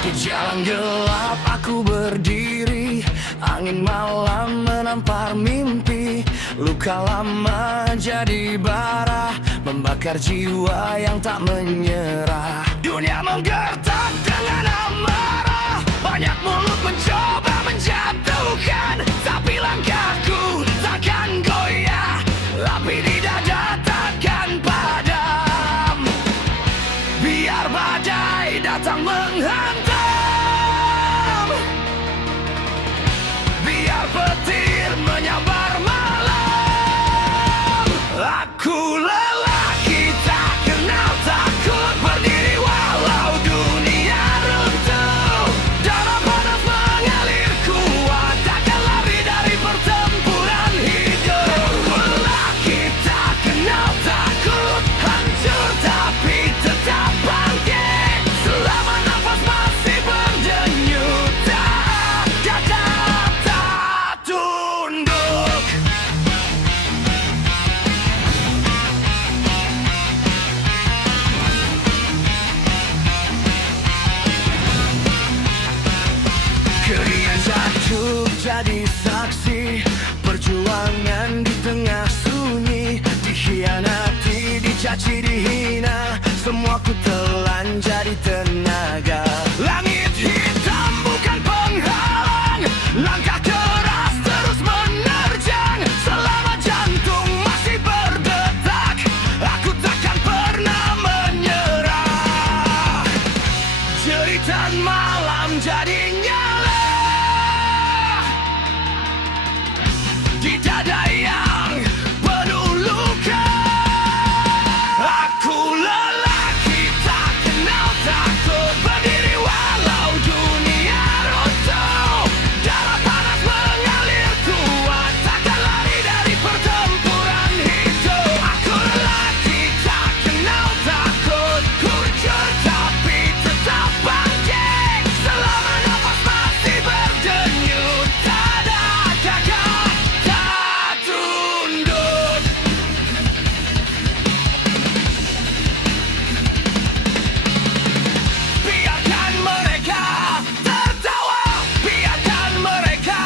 Di jalan gelap aku berdiri, angin malam menampar mimpi. Luka lama jadi bara, membakar jiwa yang tak menyerah. Dunia menggertak dengan amarah, banyak mulut mencoba menjatuhkan, tapi langkahku takkan goyah, api di dada takkan padam. Biar badai datang menghantam, biar petir menyambar malam. Aku lelaki tak kenal takut, berdiri walau dunia runtuh. Darah panas mengalir kuat, takkan lari dari pertempuran hidup. Lelaki tak kenal takut, hancur tapi tetap bangkit. Selama nafas masih berdenyut, dada tak tunduk. Keringan jatuh jadi saksi, perjuangan di tengah sunyi. Dikhianati, dicaci, dihina, semua ku telan jadi tenaga. Langit hitam bukan penghalang, langkah keras terus menerjang. Selama jantung masih berdetak, aku takkan pernah menyerah. Jeritan malam jadi nyala di dada yang penuh luka. Aku lelaki tak kenal takut, berdiri walau dunia runtuh. Darah panas mengalir kuat, takkan lari dari pertempuran hidup. Aku lelaki tak kenal takut, hancur tapi tetap bangkit. Selama nafas masih berdenyut, dada gagah tak tunduk. Biarkan mereka tertawa, biarkan mereka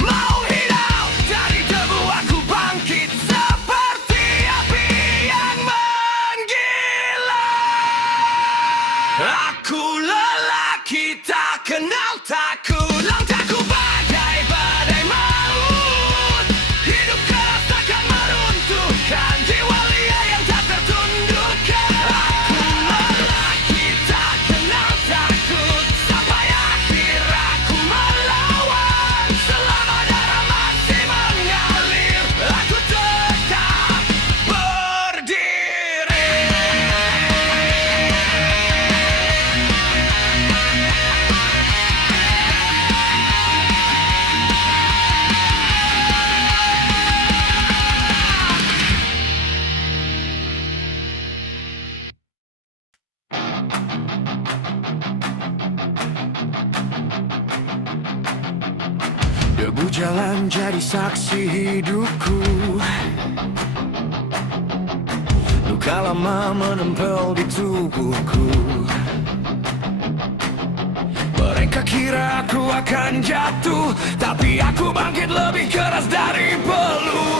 mau hilang. Dari debu aku bangkit seperti api yang menggila. Aku lelaki tak kenal takut, langkahku badai badai maut. Hidup keras takkan meruntuhkan jiwa liar yang tak tertundukkan. Aku lelaki tak kenal takut, sampai akhir aku melawan. Selama darah masih mengalir, aku tetap berdiri. Debu jalan jadi saksi hidupku, luka lama menempel di tubuhku. Mereka kira aku akan jatuh, tapi aku bangkit lebih keras dari peluru.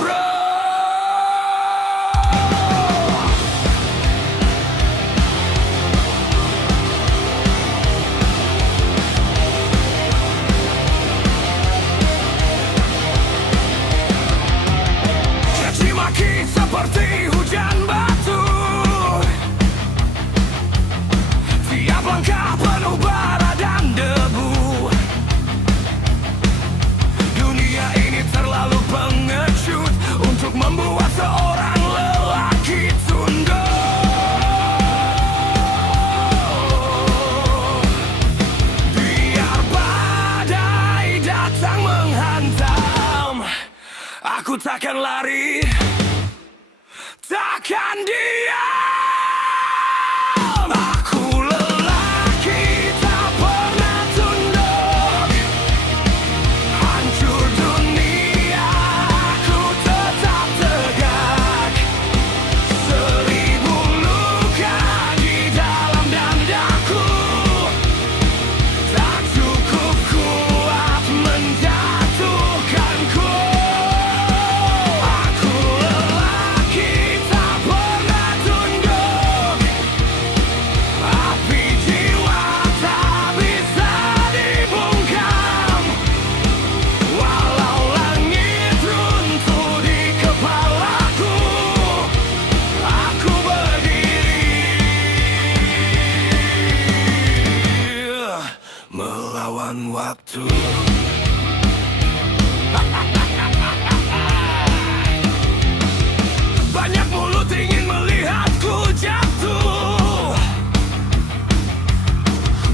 Caci maki seperti hujan batu, tiap langkah penuh bara dan debu. Dunia ini terlalu pengecut untuk membuat seorang lelaki tunduk. Biar badai datang menghantam, aku takkan lari, takkan diam. Aku lelaki tak pernah tunduk, hancur jatuh. Banyak mulut ingin melihatku jatuh,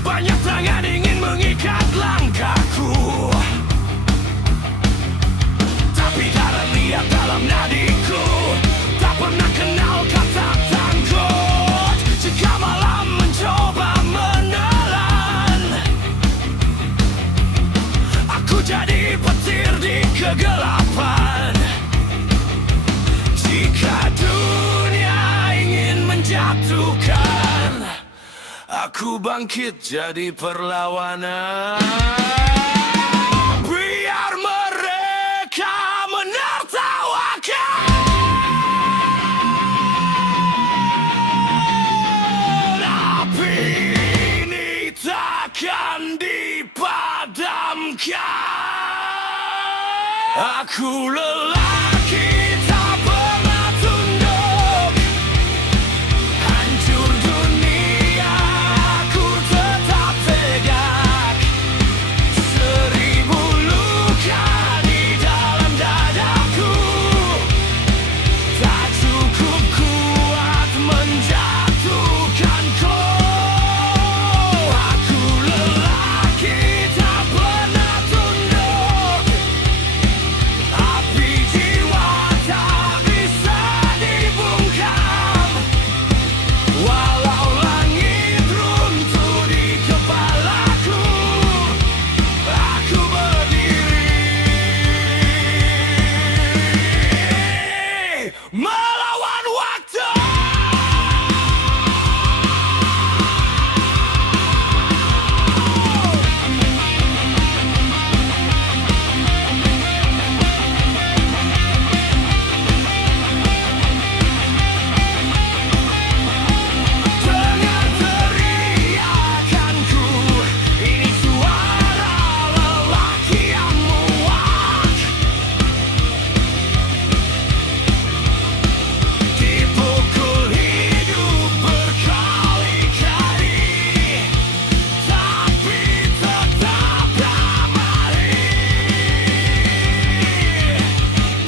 banyak tangan ingin mengikat langkahku, tapi darah liat dalam nadiku tak pernah kenal kata takut. Jika malam mencoba menelan, aku jadi petir di kegelapan. Jika dunia ingin menjatuhkan, aku bangkit jadi perlawanan. Biar mereka menertawakan, api ini takkan dipadamkan. Aku lelaki tak pernah tunduk, hancur dunia aku tetap tegak. 1000 luka di dalam dadaku tak cukup kuat menjatuhkanku. Aku lelaki tak pernah tunduk, api jiwa tak bisa dibungkam. Walau langit runtuh di kepalaku, aku berdiri melawan waktu. Dengar teriakanku, ini suara lelaki yang muak. Dipukul hidup berkali-kali, tapi tetap damai,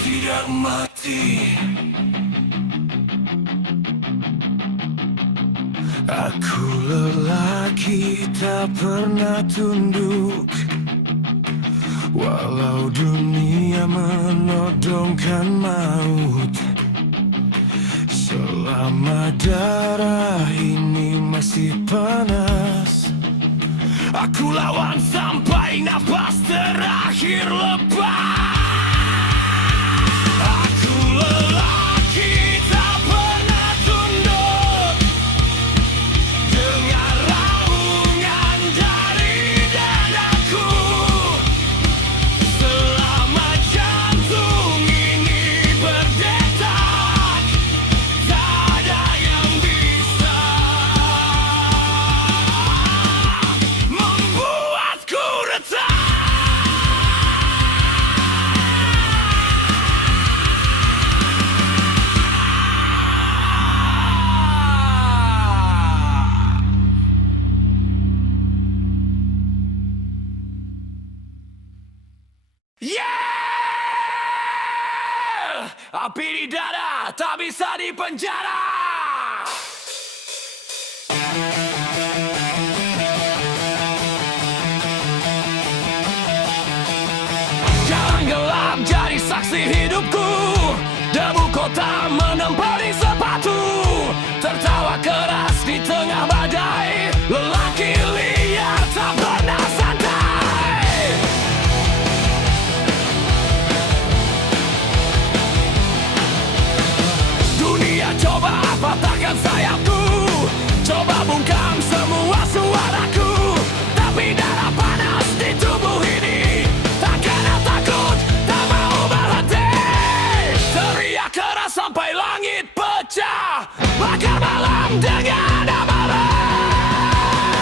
tidak mati. Aku lelaki tak pernah tunduk, walau dunia menodongkan maut. Selama darah ini masih panas, aku lawan sampai nafas terakhir lepas. Aku lelaki tak pernah tunduk, dengar raungan dari dadaku. Selama jantung ini berdetak, tak ada yang bisa membuatku retak. Yeah! Api di dada tak bisa dipenjara. Jalan gelap jadi saksi hidupku, debu kota menempel di sepatu. Tertawa keras di tengah badai, lelaki liar tak pernah santai. Dunia coba patahkan sayapku, coba bungkam semua suaraku, tapi darah panas di tubuh ini takkan takut, tak mau berhenti. Teriak keras sampai langit pecah, bakar malam dengan amalan.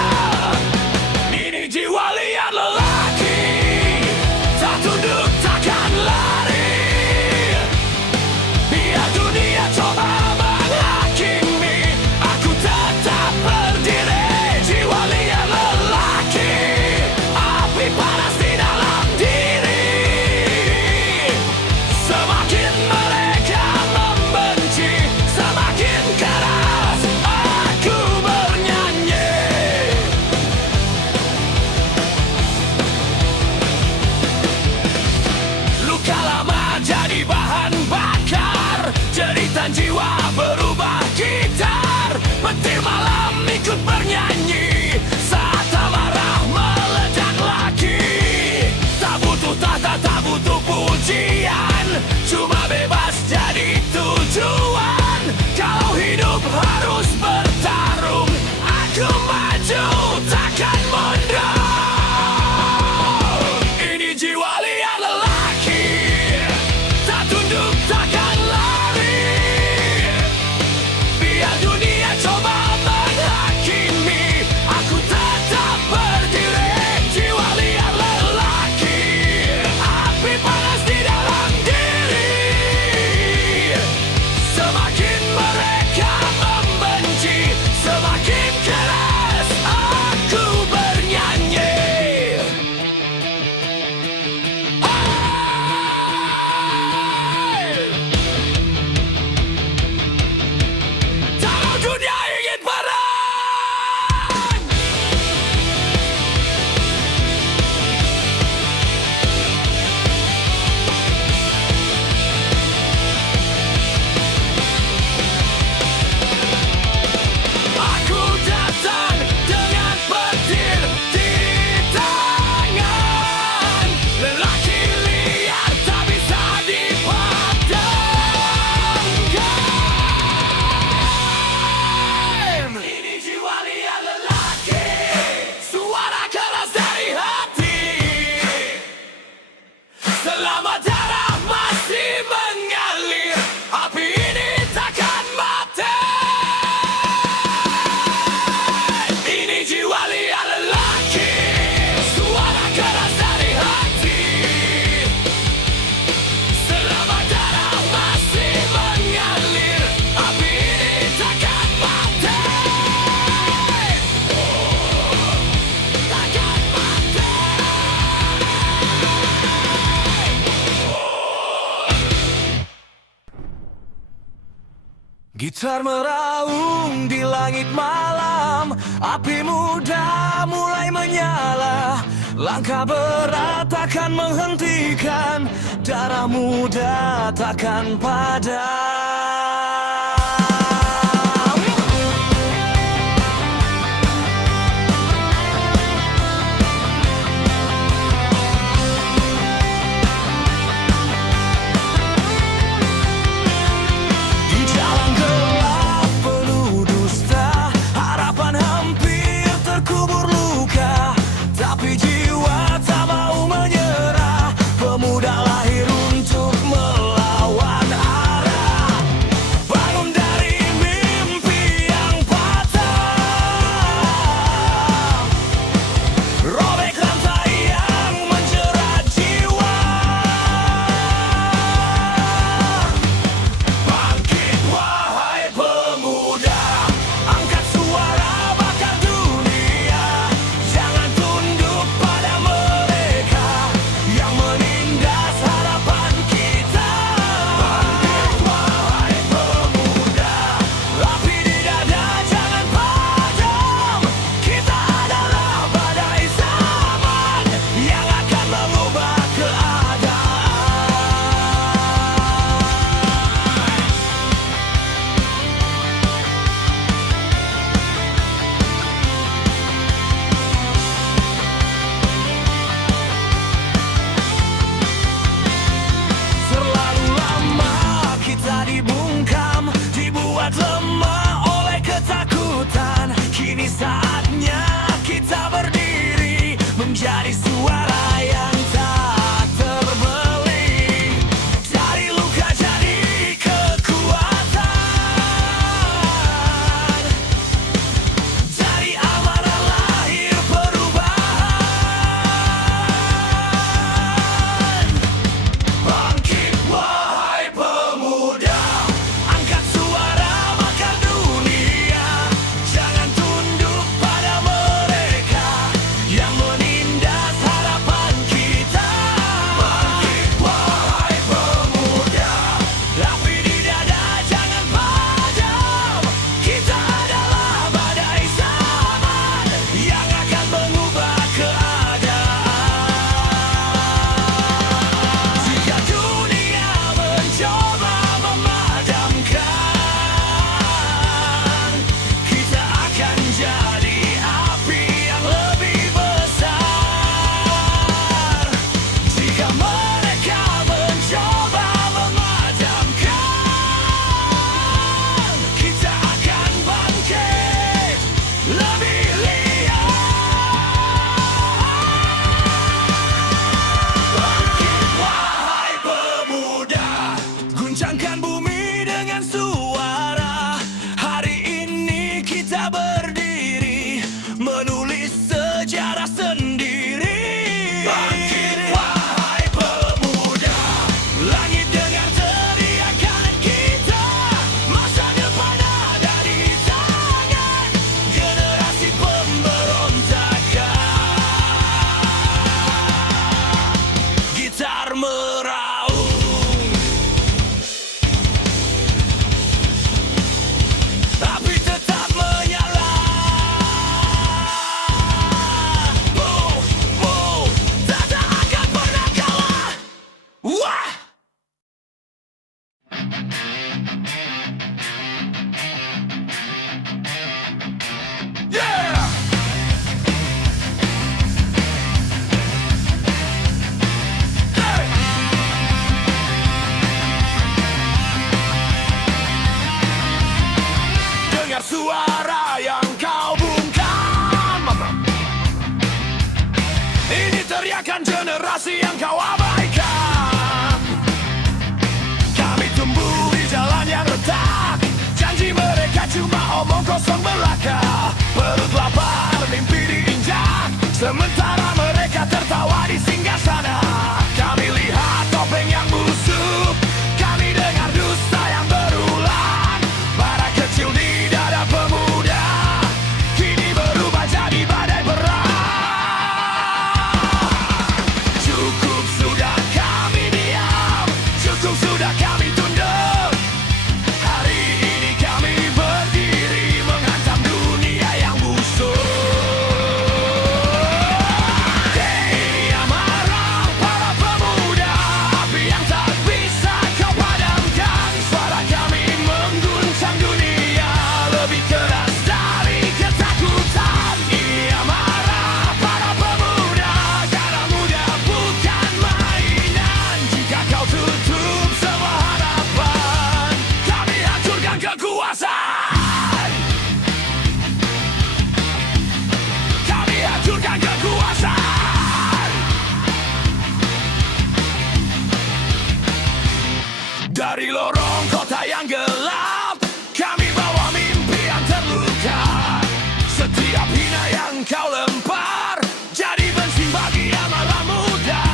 dan jiwa berubah gitar. Petir malam ikut bernyanyi saat amarah meledak lagi. Tak butuh tahta, tak butuh pujian, cuma bebas jadi tujuan. Kalau hidup harus bertarung, aku maju takkan mundur. Ini jiwa liar lelaki, tak tunduk takkan lari. Biar dunia coba menghakimi, aku tetap berdiri. Jiwa liar lelaki, api panas di dalam diri. Semakin mereka membenci, semakin keras aku bernyanyi. Kalau dunia ingin perang, aku datang dengan petir di tangan. Lelaki liar tak bisa dipadamkan. Ini jiwa liar lelaki, suara keras dari hati. Selama darah masih mengalir, api ini takkan mati. Ini jiwa liar lelaki, suara keras dari hati. Selama darah masih mengalir, api ini takkan mati. Takkan mati. Gitar meraung di langit malam, api muda mulai menyala. Langkah berat takkan menghentikan, darah muda takkan padam. Di jalan gelap penuh dusta, harapan hampir terkubur luka. Tapi jiwa tak mau menyerah, pemuda lahir untuk melawan arah. Bangun dari mimpi yang patah, robek rantai yang menjerat jiwa. Bangkit wahai pemuda, angkat suara bakar dunia. Jangan tunduk pada mereka yang menindas harapan kita. Bangkit wahai pemuda, api di dada jangan padam. Kita adalah badai zaman yang akan mengubah keadaan. Terlalu lama kita dibungkam, dibuat lemah oleh ketakutan. Kini saatnya kita berdiri menjadi suara yang tak masih yang kau abaikan. Kami tumbuh di jalan yang retak, janji mereka cuma omong kosong belaka. Perut lapar, mimpi diinjak, sementara mereka tertawa di singgasana. Kami lihat topeng yang busuk, kami dengar dusta yang berulang. Bara kecil di dada pemuda kini berubah jadi badai perang. Cukup sudah kami diam, cukup sudah kami tunduk. Hari ini kami berdiri menghantam dunia yang busuk. Ini amarah para pemuda, api yang tak bisa kau padamkan. Suara kami mengguncang dunia, lebih keras dari ketakutan. Ini amarah para pemuda, karena muda bukan mainan. Jika kau tutup semua harapan, kami hancurkan kekuasaan. Kami hancurkan kekuasaan. Dari lorong kota yang gelap, kami bawa mimpi yang terluka. Setiap hina yang kau lempar jadi bensin bagi amarah muda.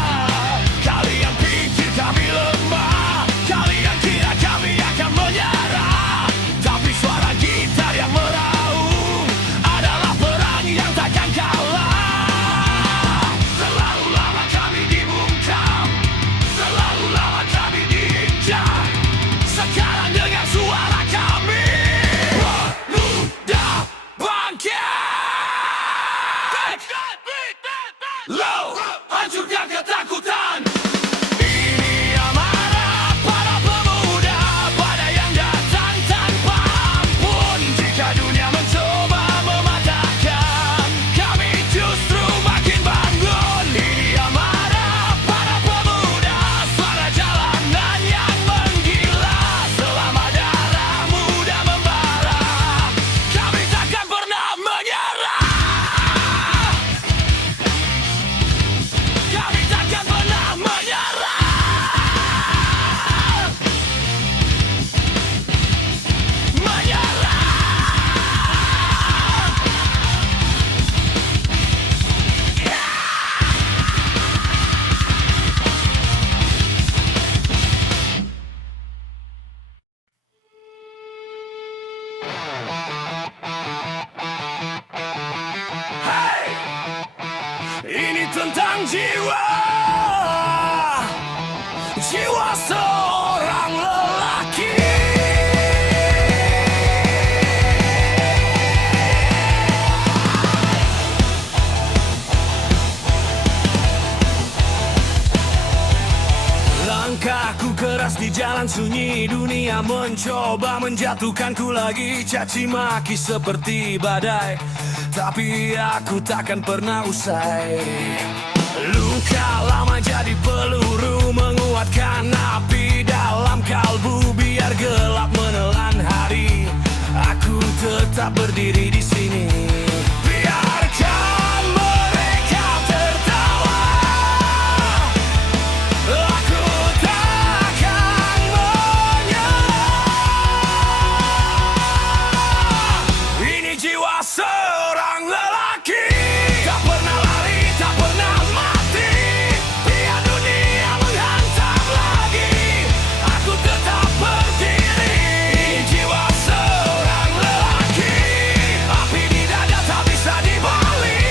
Kalian pikir kami lemah, kalian kira kami akan menyerah. Tapi suara gitar yang meraung adalah perang yang takkan kalah. Terlalu lama kami dibungkam, terlalu lama kami diinjak. Sekarang dengar suara kami, pemuda bangkit. Low, hancurkan ketakutan. Ini amarah para pemuda, badai yang datang tanpa ampun. Jika dunia mencoba mematahkan, kami justru makin bangun. Ini amarah para pemuda, suara jalanan yang menggila. Selama darah muda membara, kami takkan pernah menyerah. Kami takkan pernah menyerah. Menyerah. Hey! Ini tentang jiwa, jiwa seorang lelaki. Langkahku keras di jalan sunyi, dunia mencoba menjatuhkanku lagi. Caci maki seperti badai, tapi aku takkan pernah usai. Luka lama jadi peluru, menguatkan api dalam kalbu. Biar gelap menelan hari, aku tetap berdiri di sini. Biarkan mereka tertawa, aku takkan menyerah. Ini jiwa seorang lelaki, tak pernah lari, tak pernah mati. Biar dunia menghantam lagi, aku tetap berdiri. Ini jiwa seorang lelaki, api di dada tak bisa dibali.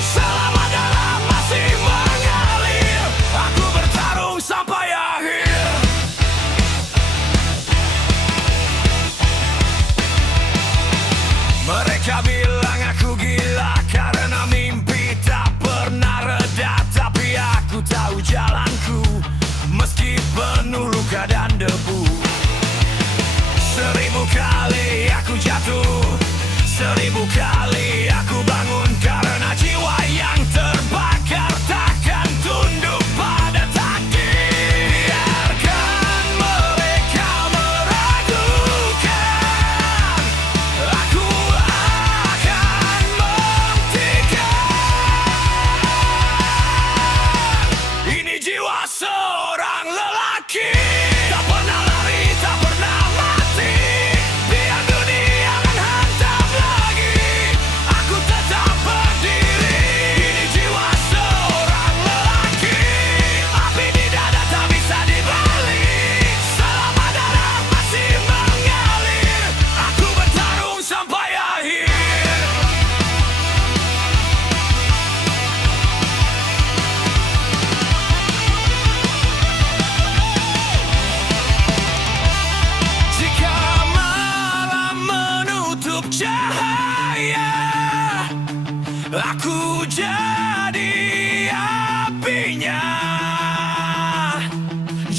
Selama darah masih mengalir, aku bertarung sampai akhir. Mereka bilang aku gila karena mimpi tak pernah reda. Tapi aku tahu jalanku, meski penuh luka dan debu. 1000 kali aku jatuh, 1000 kali aku bangun. Karena jiwa yang terbakar takkan tunduk pada takdir. Biarkan mereka meragukan, aku akan membuktikan.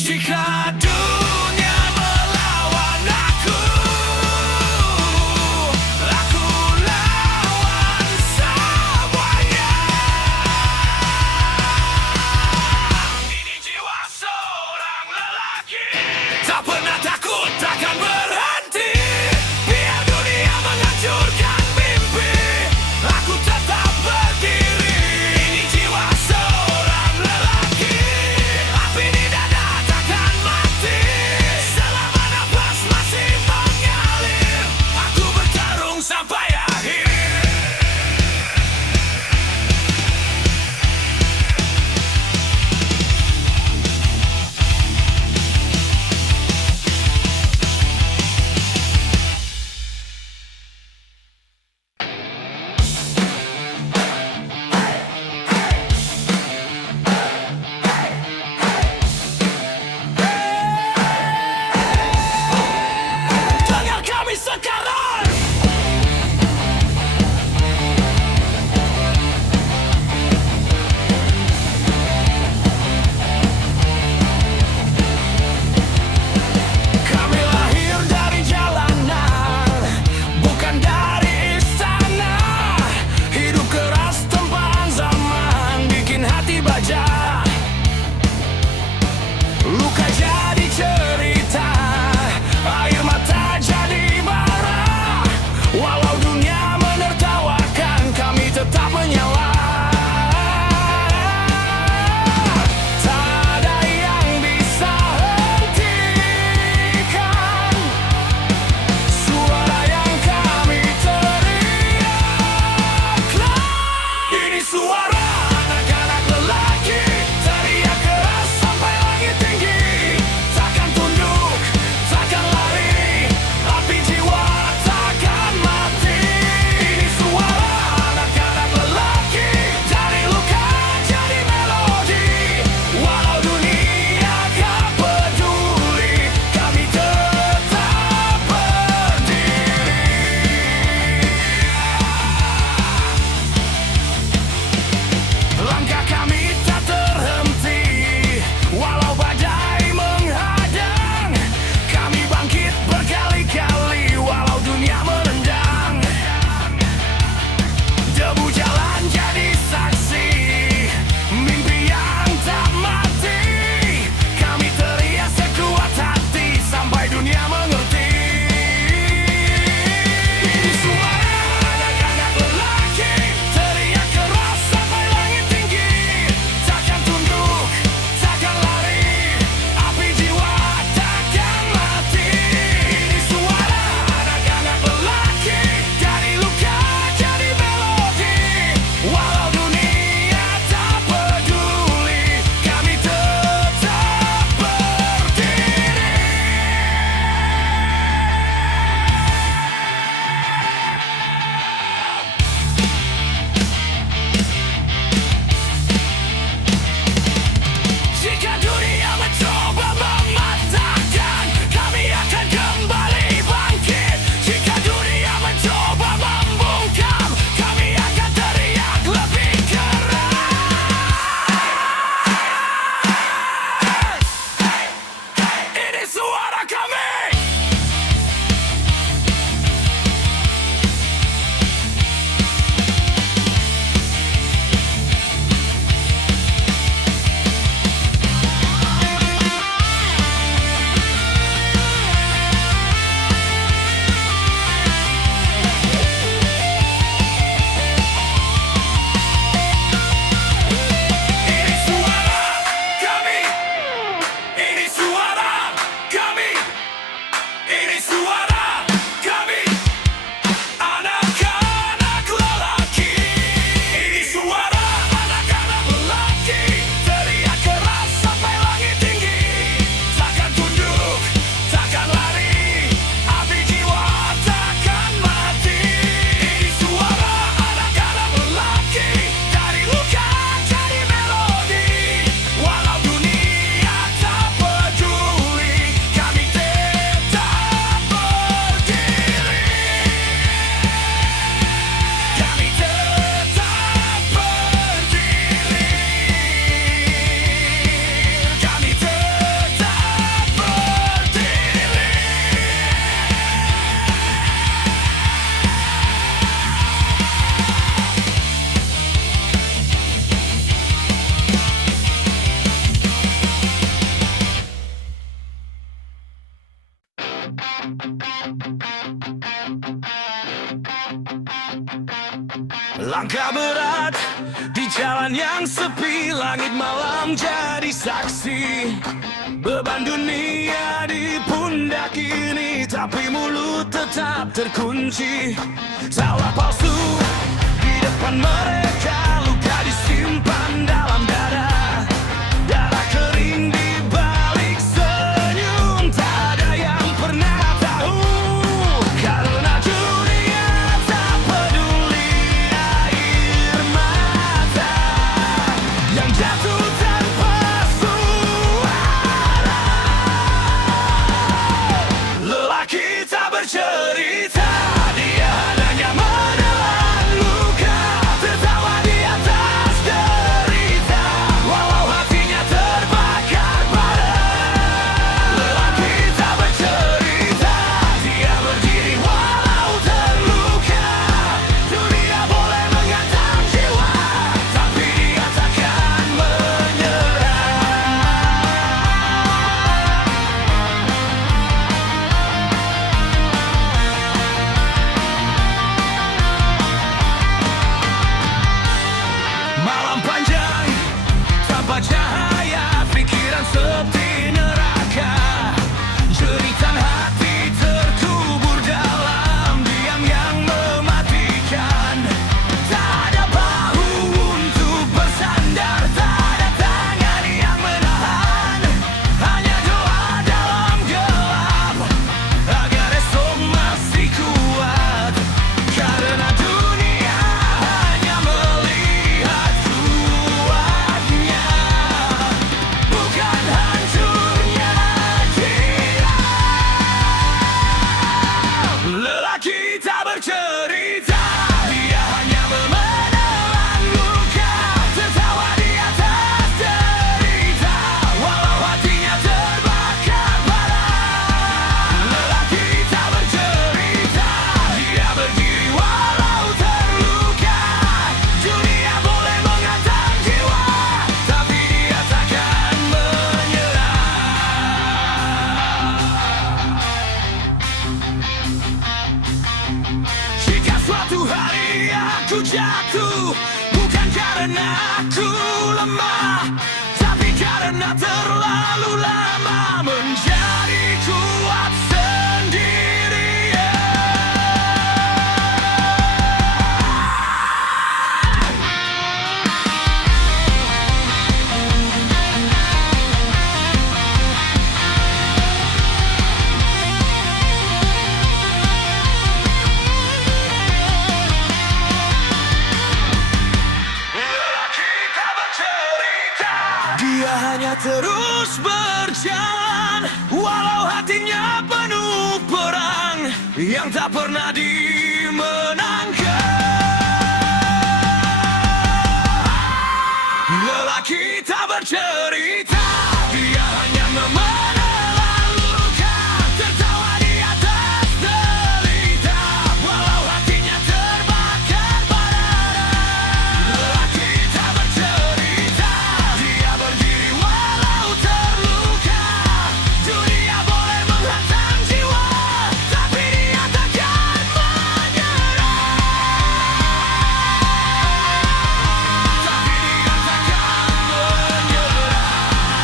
Jika dunia melawan aku lawan semuanya. Ini jiwa seorang lelaki, tak pernah takut, takkan berhenti. Biar dunia menghancurkan mimpi, aku tetap berdiri. Ini jiwa seorang lelaki, api di dada takkan mati. Langkah berat di jalan yang sepi, langit malam jadi saksi. Beban dunia di pundak ini, tapi mulut tetap terkunci. Salah palsu di depan mereka, luka disimpan dalam dada. Darah kering di balik senyum, tak ada yang pernah tahu. Karena dunia tak peduli air mata yang jatuh tanpa suara. Lelaki tak bercerita, dia hanya menelan luka, tertawa di atas derita, walau hatinya terbakar bara. Lelaki tak bercerita, dia berdiri walau terluka. Dunia boleh menghantam jiwa, tapi dia takkan menyerah. Malam panjang tanpa cahaya, pikiran seperti neraka. Jeritan hati terkubur dalam diam yang mematikan. Tak ada bahu untuk bersandar, tak ada tangan yang menahan. Hanya doa dalam gelap agar esok masih kuat. Karena dunia hanya melihat kuatnya, bukan hancurnya dia. Lelaki tak bercerita, dia hanya menelan luka, tertawa di atas derita, walau hatinya terbakar bara. Lelaki tak bercerita, dia berdiri walau terluka. Dunia boleh menghantam jiwa, tapi dia takkan menyerah. Jika suatu hari aku jatuh, bukan karena aku lemah, tapi karena terlalu lama menjadi kuat sendirian. Lelaki tak bercerita, dia hanya terus berjalan, walau hatinya penuh perang yang tak pernah dimenangkan. Lelaki tak bercerita, dia hanya menelan luka, tertawa di atas derita, walau hatinya terbakar bara. Lelaki tak bercerita, dia berdiri walau terluka. Dunia boleh menghantam jiwa, tapi dia takkan menyerah. Tapi dia takkan menyerah.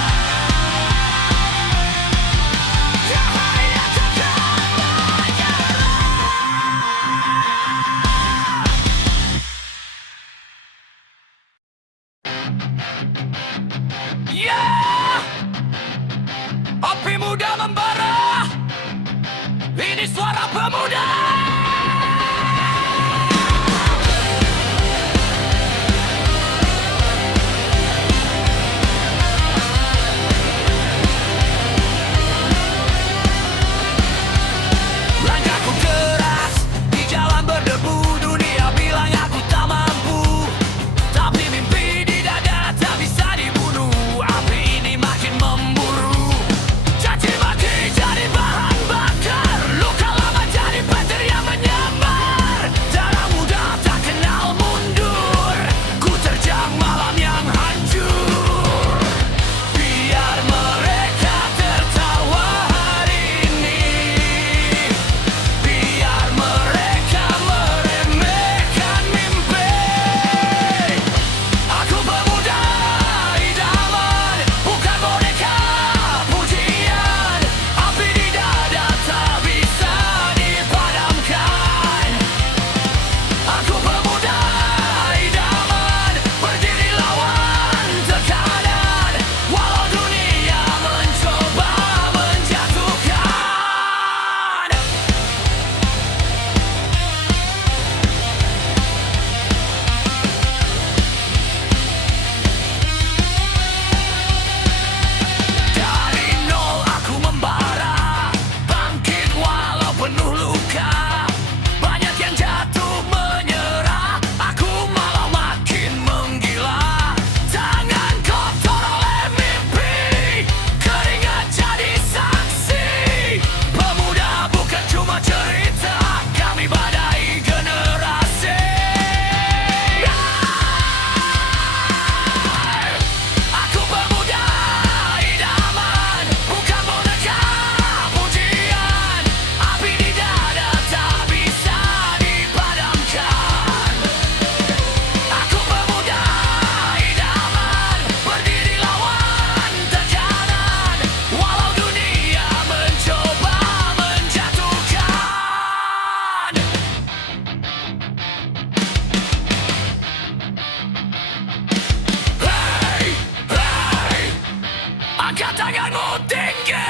Angkat tanganmu tinggi.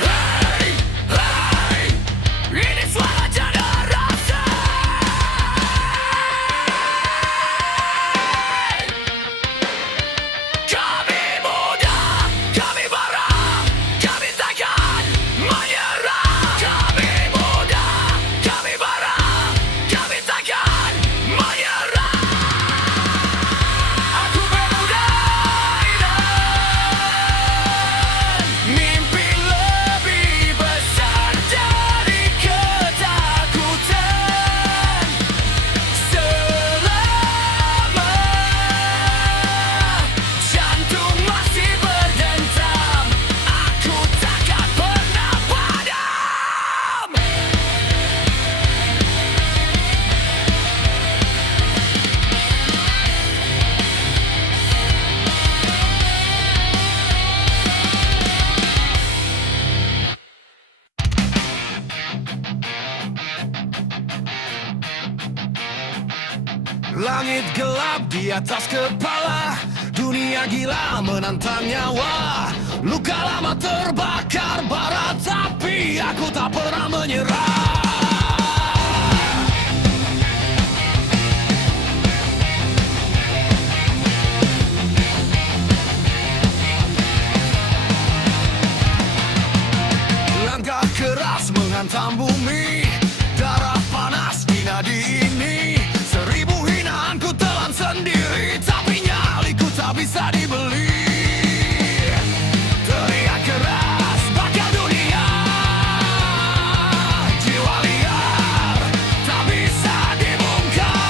Hey, hey, ini suara generasi. Kami muda, kami bara, kami takkan menyerah. Kami muda, kami bara, kami takkan menyerah. Aku pemuda dan mimpi lebih besar dari ketakutan. Selama jantung masih berdetak, aku takkan pernah padam. Langit gelap di atas kepala, dunia gila menantang nyawa. Luka lama terbakar bara, tapi aku tak pernah menyerah. Langkah keras menghantam bumi, darah panas di nadi ini. Seribu hinaan ku telan sendiri, tapi nyaliku tak bisa dibeli. Teriak keras bakal dunia, jiwa liar tak bisa dibungkam.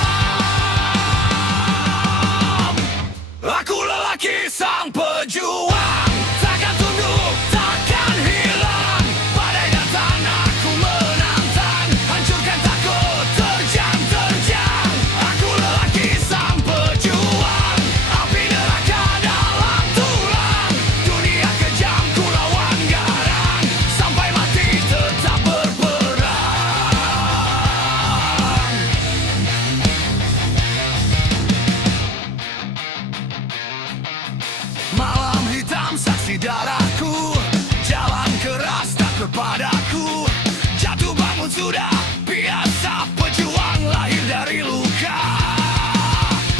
Aku lelaki sang pejuang, takkan tunduk, takkan hilang. Badai datang aku menantang, hancurkan takut terjang-terjang. Aku lelaki sang pejuang, api neraka dalam tulang. Dunia kejam ku lawan garang, sampai mati tetap berperang. Malam hitam saksi darahku, jalan keras tak kepadaku. Jatuh bangun sudah biasa, pejuang lahir dari luka.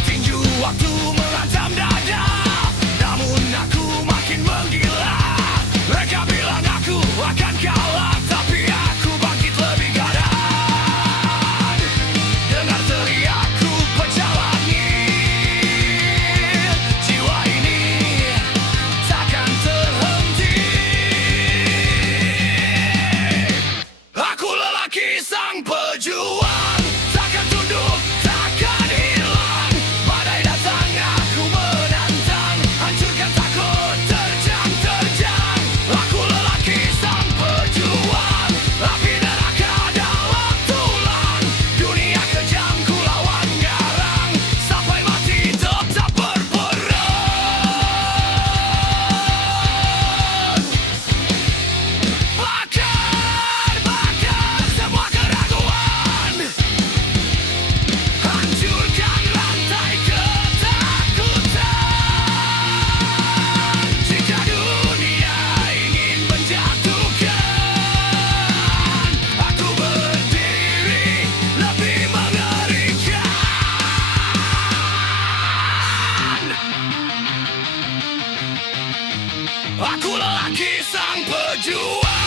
Tinju waktu mengancam dada, namun aku makin menggila. Mereka bilang aku akan kalah, tapi aku bangkit lebih gadan. Dengar teriakku pecah langit, jiwa ini takkan terhenti. Aku lelaki sang pejuang, takkan tunduk, takkan hilang. Badai datang aku menantang, hancurkan takut terjang-terjang. Aku lelaki sang pejuang, api neraka dalam tulang. Dunia kejam ku lawan garang, sampai mati tetap berperang. Bakar semua keraguan, hancurkan rantai ketakutan. Jika dunia ingin menjatuhkan, aku berdiri lebih mengerikan. Aku lelaki sang pejuang.